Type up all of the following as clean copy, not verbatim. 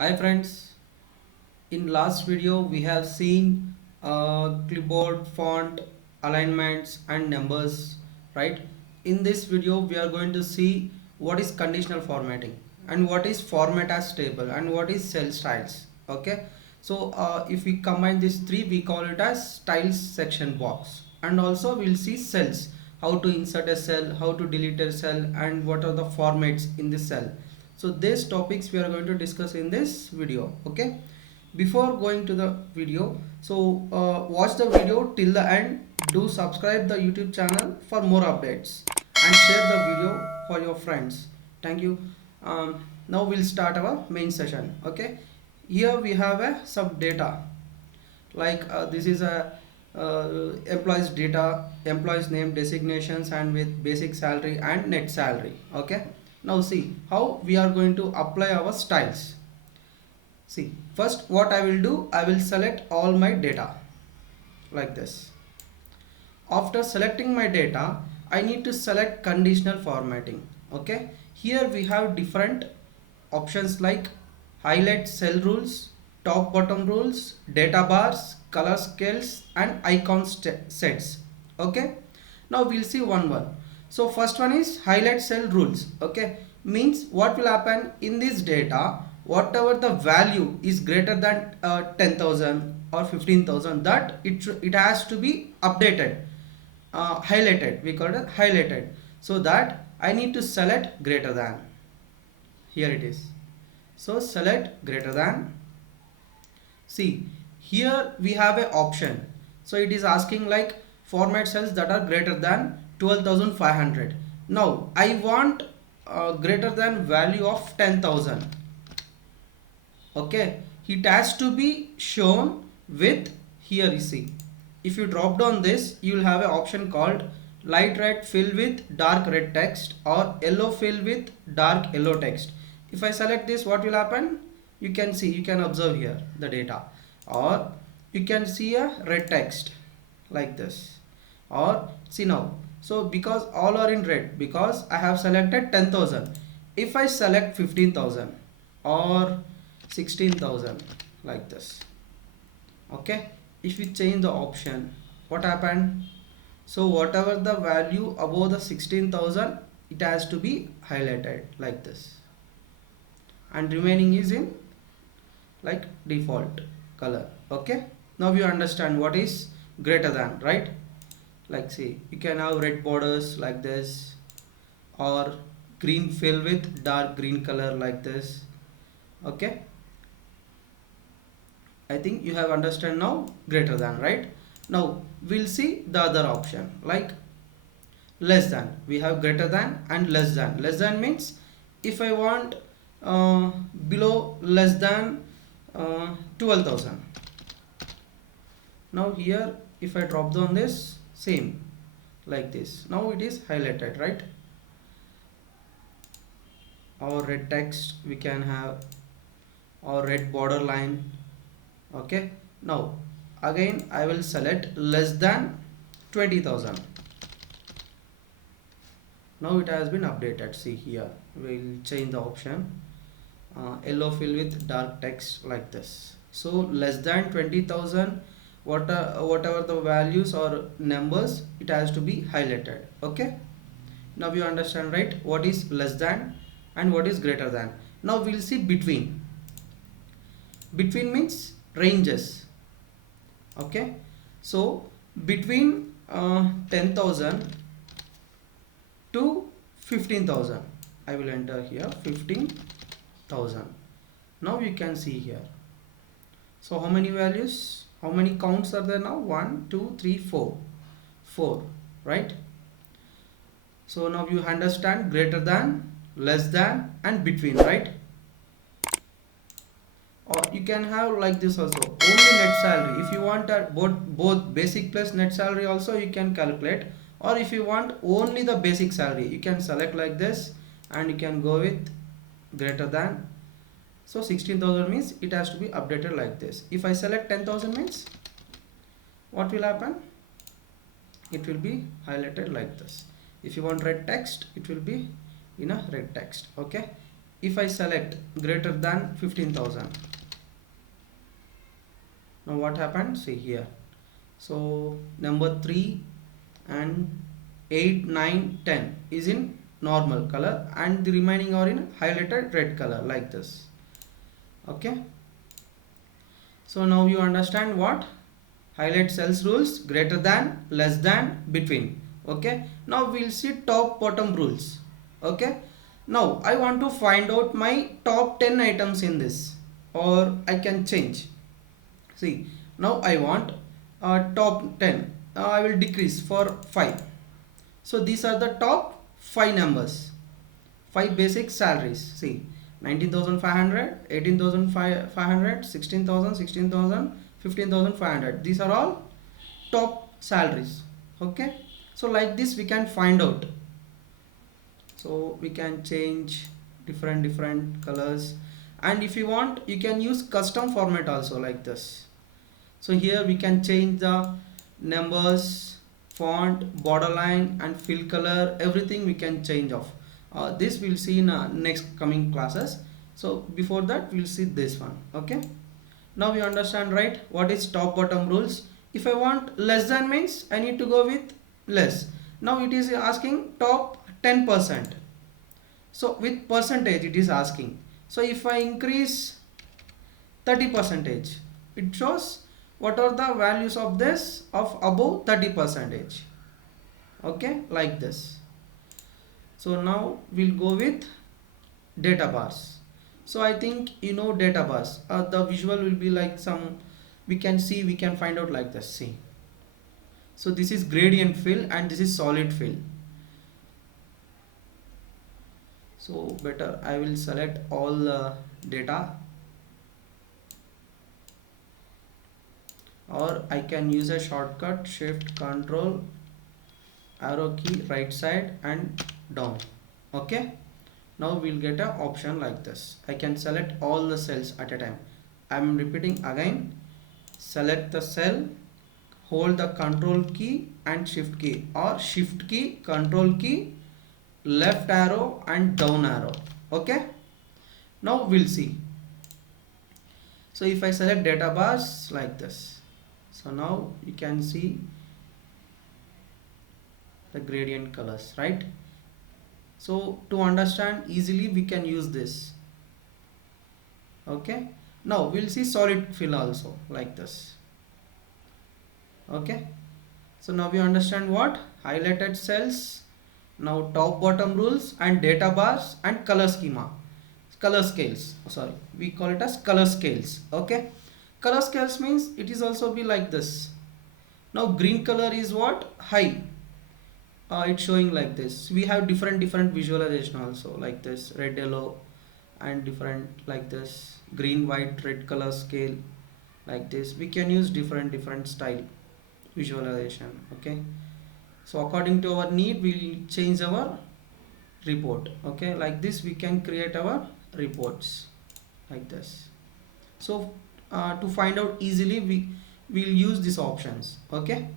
Hi friends, in last video we have seen clipboard, font, alignments and numbers, right? In this video we are going to see what is conditional formatting and what is format as table and what is cell styles, okay? So if we combine these three we call it as styles section box, and also we'll see cells, how to insert a cell, how to delete a cell and what are the formats in this cell. So these topics we are going to discuss in this video, okay? Before going to the video, so watch the video till the end, do subscribe the YouTube channel for more updates and share the video for your friends. Thank you. Now we'll start our main session, okay? Here we have some data, like this is a employees data, employees name, designations and with basic salary and net salary, okay? Now see how we are going to apply our styles. See, first what I will do, I will select all my data like this. After selecting my data, I need to select conditional formatting, okay? Here we have different options like highlight cell rules, top bottom rules, data bars, color scales and icon sets, okay? Now we'll see one. So first one is highlight cell rules, okay? Means what will happen in this data, whatever the value is greater than 10,000 or 15,000, that it has to be updated, highlighted, we call it highlighted, so that I need to select greater than. Here it is. So select greater than. See, here we have a option. So it is asking like format cells that are greater than 12,500. Now I want greater than value of 10,000. Okay, it has to be shown with, here you see, if you drop down this, you will have an option called light red fill with dark red text or yellow fill with dark yellow text. If I select this, what will happen? You can see, you can observe here the data, or you can see a red text like this, or see now. So because all are in red, because I have selected 10,000. If I select 15,000 or 16,000 like this, okay, if we change the option, what happened? So whatever the value above the 16,000, it has to be highlighted like this, and remaining is in like default color, okay? Now you understand what is greater than, right? Like see, you can have red borders like this, or green fill with dark green color like this, okay? I think you have understand now greater than, right? Now we'll see the other option like less than. We have greater than and less than. Less than means if I want below less than 12,000. Now here if I drop down this, same like this. Now it is highlighted, right? Or red text we can have, or red border line, okay? Now again I will select less than 20,000. Now it has been updated. See here, we'll change the option, yellow fill with dark text like this. So less than 20,000, whatever the values or numbers, it has to be highlighted, okay? Now you understand, right, what is less than and what is greater than. Now we'll see between. Between means ranges, okay? So between 10,000 to 15,000, I will enter here 15,000. Now you can see here, so how many values, how many counts are there now? 1 2 3 4, right? So now you understand greater than, less than and between, right? Or you can have like this also, only net salary. If you want both basic plus net salary also, you can calculate. Or if you want only the basic salary, you can select like this and you can go with greater than. So 16,000 means it has to be updated like this. If I select 10,000 means what will happen? It will be highlighted like this. If you want red text, it will be in a red text, okay? if I select greater than 15,000, now what happened, see here. So number 3 and 8, 9, 10 is in normal color and the remaining are in highlighted red color like this. Okay, so now you understand what highlight cells rules: greater than, less than, between. Okay, now we'll see top bottom rules. Okay, now I want to find out my top 10 items in this, or I can change. See, now I want top 10. I will decrease for 5. So these are the top 5 numbers, 5 basic salaries. See, 19,500, 18,500, 16,000, 16,000, 15,500. These are all top salaries. Okay, so like this we can find out. So we can change different colors, and if you want you can use custom format also like this. So here we can change the numbers, font, borderline and fill color, everything we can change off. This we'll see in next coming classes. So before that we'll see this one. Okay, now you understand, right, what is top bottom rules. If I want less than means I need to go with less. Now it is asking top 10%, so with percentage it is asking. So if I increase 30%, it shows what are the values of this of above 30%. Okay, like this. So now we'll go with data bars. So I think you know data bars. The visual will be like some, we can see, we can find out like this. See, so this is gradient fill and this is solid fill. So better I will select all the data, or I can use a shortcut shift control arrow key right side and down. Okay, now we'll get an option like this. I can select all the cells at a time. I'm repeating again: select the cell, hold the control key and shift key, or shift key, control key, left arrow and down arrow. Okay, now we'll see. So if I select data bars like this, so now you can see the gradient colors, right? So to understand easily we can use this. Okay, now we'll see solid fill also like this. Okay, so now we understand what highlighted cells, now top bottom rules and data bars and color schema, color scales, sorry, we call it as color scales. Okay, color scales means it is also be like this. Now green color is what, high, it's showing like this. We have different visualization also like this, red, yellow and different like this, green, white, red color scale like this. We can use different style visualization. Okay, so according to our need we'll change our report. Okay, like this we can create our reports like this. So to find out easily we will use these options. Okay,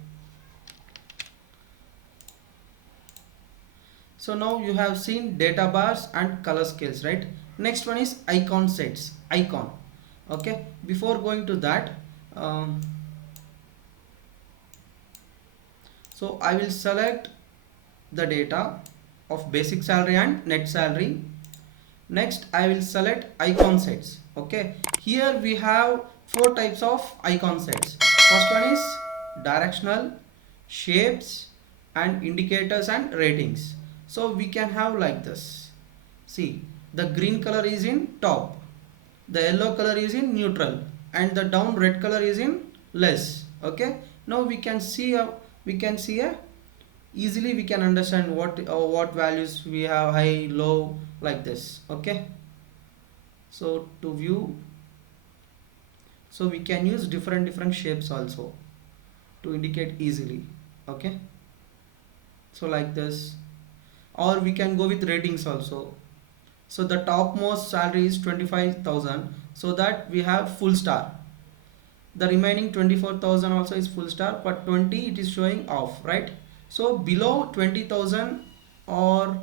so now you have seen data bars and color scales, right? Next one is icon sets, icon. Okay, before going to that, so I will select the data of basic salary and net salary. Next I will select icon sets. Okay, here we have 4 types of icon sets. First one is directional, shapes and indicators and ratings. So we can have like this. See, the green color is in top, the yellow color is in neutral and the down red color is in less. Okay, now we can see a easily we can understand what values we have, high, low, like this. Okay, so to view, so we can use different shapes also to indicate easily. Okay, so like this, or we can go with ratings also. So the topmost salary is 25,000, so that we have full star. The remaining 24,000 also is full star, but 20 it is showing off, right? So below 20,000 or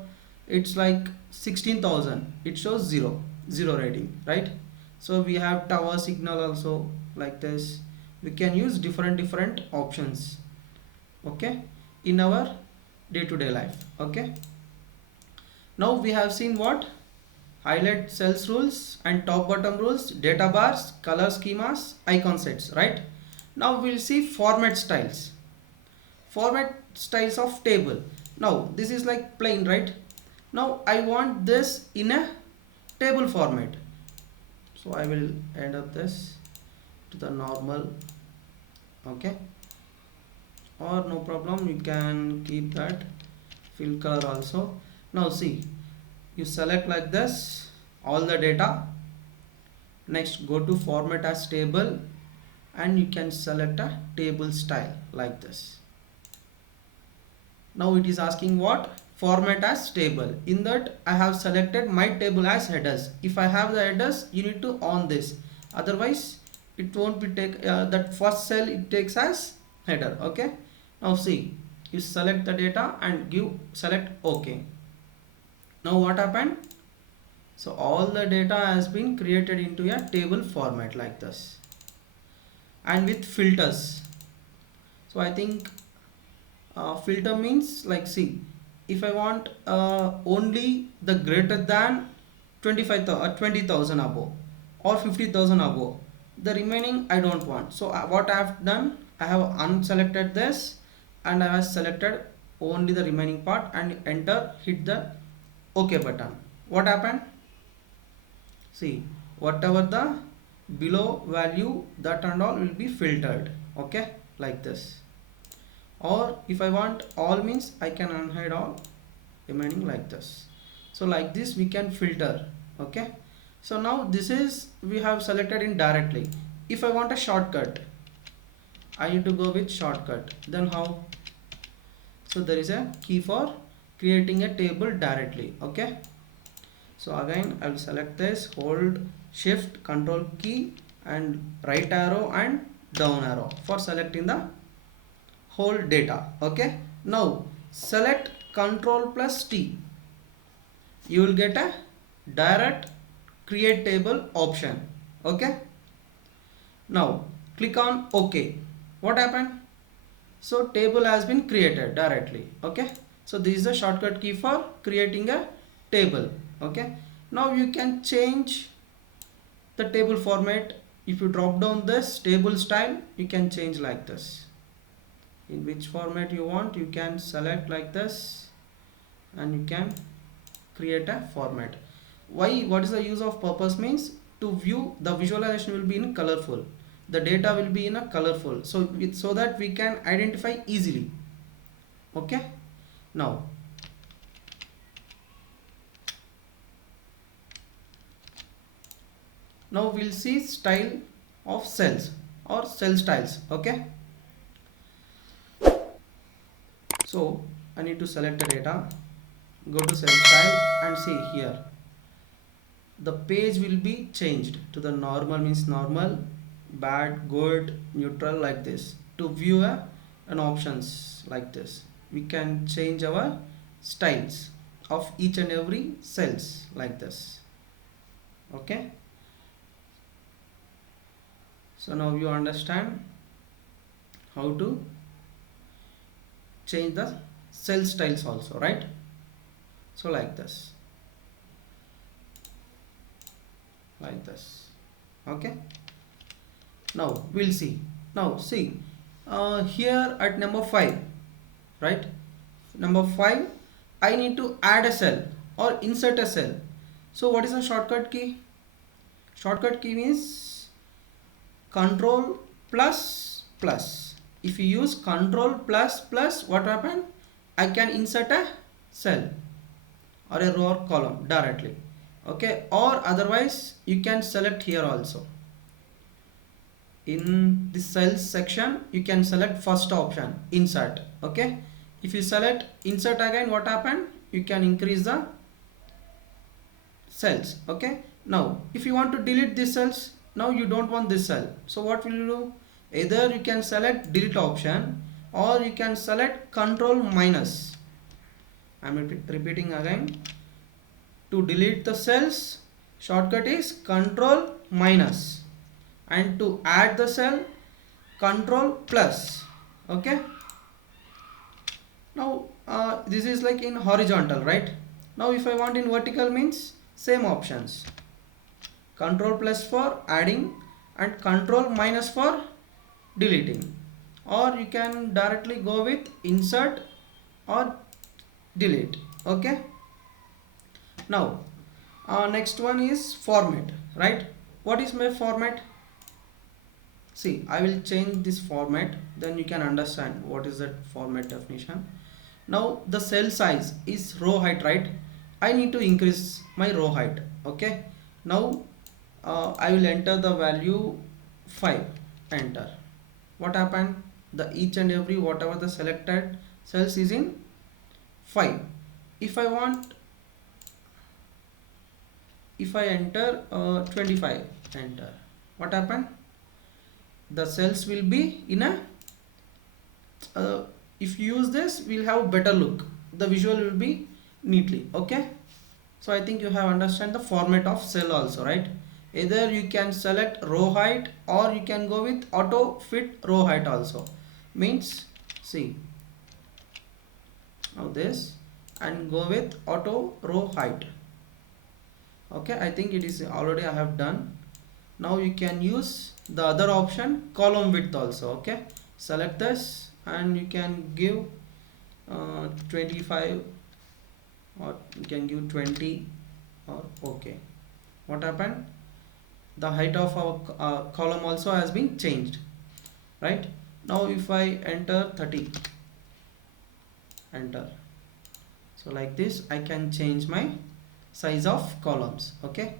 it's like 16,000, it shows 0 rating, right? So we have tower signal also like this. We can use different options, okay, in our day-to-day life. Okay, now we have seen what highlight cells rules and top bottom rules, data bars, color schemas, icon sets, right? Now we'll see format styles of table. Now this is like plain, right? Now I want this in a table format, so I will end up this to the normal, okay, or no problem, you can keep that fill color also. Now see, you select like this all the data, next go to format as table, and you can select a table style like this. Now it is asking what format as table. In that I have selected my table as headers. If I have the headers, you need to on this, otherwise it won't be take that first cell it takes as header. Okay, now see, you select the data and select OK. Now what happened? So all the data has been created into a table format like this, and with filters. So I think filter means like, see, if I want only the greater than 20,000 above or 50,000 above, the remaining I don't want. So what I have done, I have unselected this and I have selected only the remaining part and enter, hit the OK button. What happened? See, whatever the below value, that and all will be filtered, okay, like this. Or if I want all means I can unhide all remaining like this. So like this we can filter, okay. So now this is we have selected in directly. If I want a shortcut, I need to go with shortcut. Then how? So there is a key for creating a table directly, okay. So again I will select this, hold shift control key and right arrow and down arrow for selecting the whole data, okay. Now select control plus T, you will get a direct create table option, okay. Now click on OK. What happened? So table has been created directly, okay. So this is a shortcut key for creating a table, okay. Now you can change the table format. If you drop down this table style, you can change like this. In which format you want, you can select like this and you can create a format. Why? What is the use of purpose means? To view, the visualization will be in colorful, the data will be in a colorful, so that we can identify easily, okay. Now we'll see style of cells or cell styles, okay. So I need to select the data, go to cell style and see here the page will be changed to the normal, means normal, bad, good, neutral, like this. To view an options like this, we can change our styles of each and every cells like this, okay. So now you understand how to change the cell styles also, right? So like this, okay. Now we'll see. Now see, here at number 5, right, number 5, I need to add a cell or insert a cell. So what is the shortcut key? Shortcut key means control plus plus. If you use control plus plus, what happen? I can insert a cell or a row or column directly, okay. Or otherwise you can select here also. In the cells section you can select first option, insert, okay. If you select insert again, what happen? You can increase the cells, okay. Now if you want to delete these cells, now you don't want this cell, so what will you do? Either you can select delete option or you can select control minus. I'm repeating again, To delete the cells, shortcut is Control minus, and to add the cell, Control plus. Okay. Now this is like in horizontal, right? Now if I want in vertical means same options. Control plus for adding and Control minus for deleting, or you can directly go with insert or delete. Okay. Now next one is format, right? What is my format? See, I will change this format, then you can understand what is that format definition. Now the cell size is row height, right? I need to increase my row height. Okay. Now I will enter the value 5. Enter. What happened? The each and every whatever the selected cells is in 5. If I want, if I enter 25, enter. What happened? The cells will be in a if you use this, we'll have better look. The visual will be neatly. Okay. So I think you have understand the format of cell also, right? Either you can select row height or you can go with auto fit row height also. Means, see, now this, and go with auto row height. Okay, I think it is already I have done. Now you can use the other option, column width also. Okay, select this and you can give 25, or you can give 20, or okay. What happened? The height of our column also has been changed, right? Now if I enter 30, enter. So like this I can change my size of columns. Okay,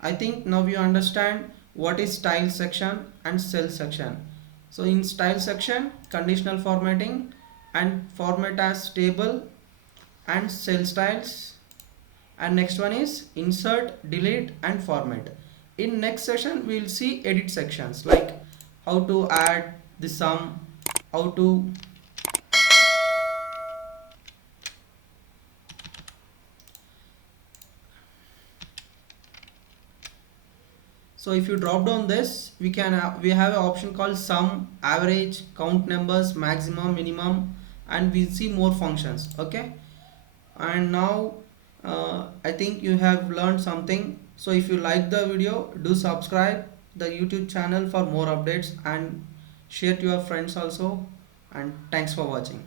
I think now you understand what is style section and cell section. So in style section, conditional formatting and format as table and cell styles, and next one is insert, delete and format. In next session we will see edit sections, like how to add the sum, how to so if you drop down this, we have an option called sum, average, count numbers, maximum, minimum, and we see more functions. Okay, and now I think you have learned something. So if you like the video, do subscribe the YouTube channel for more updates and share to your friends also, and thanks for watching.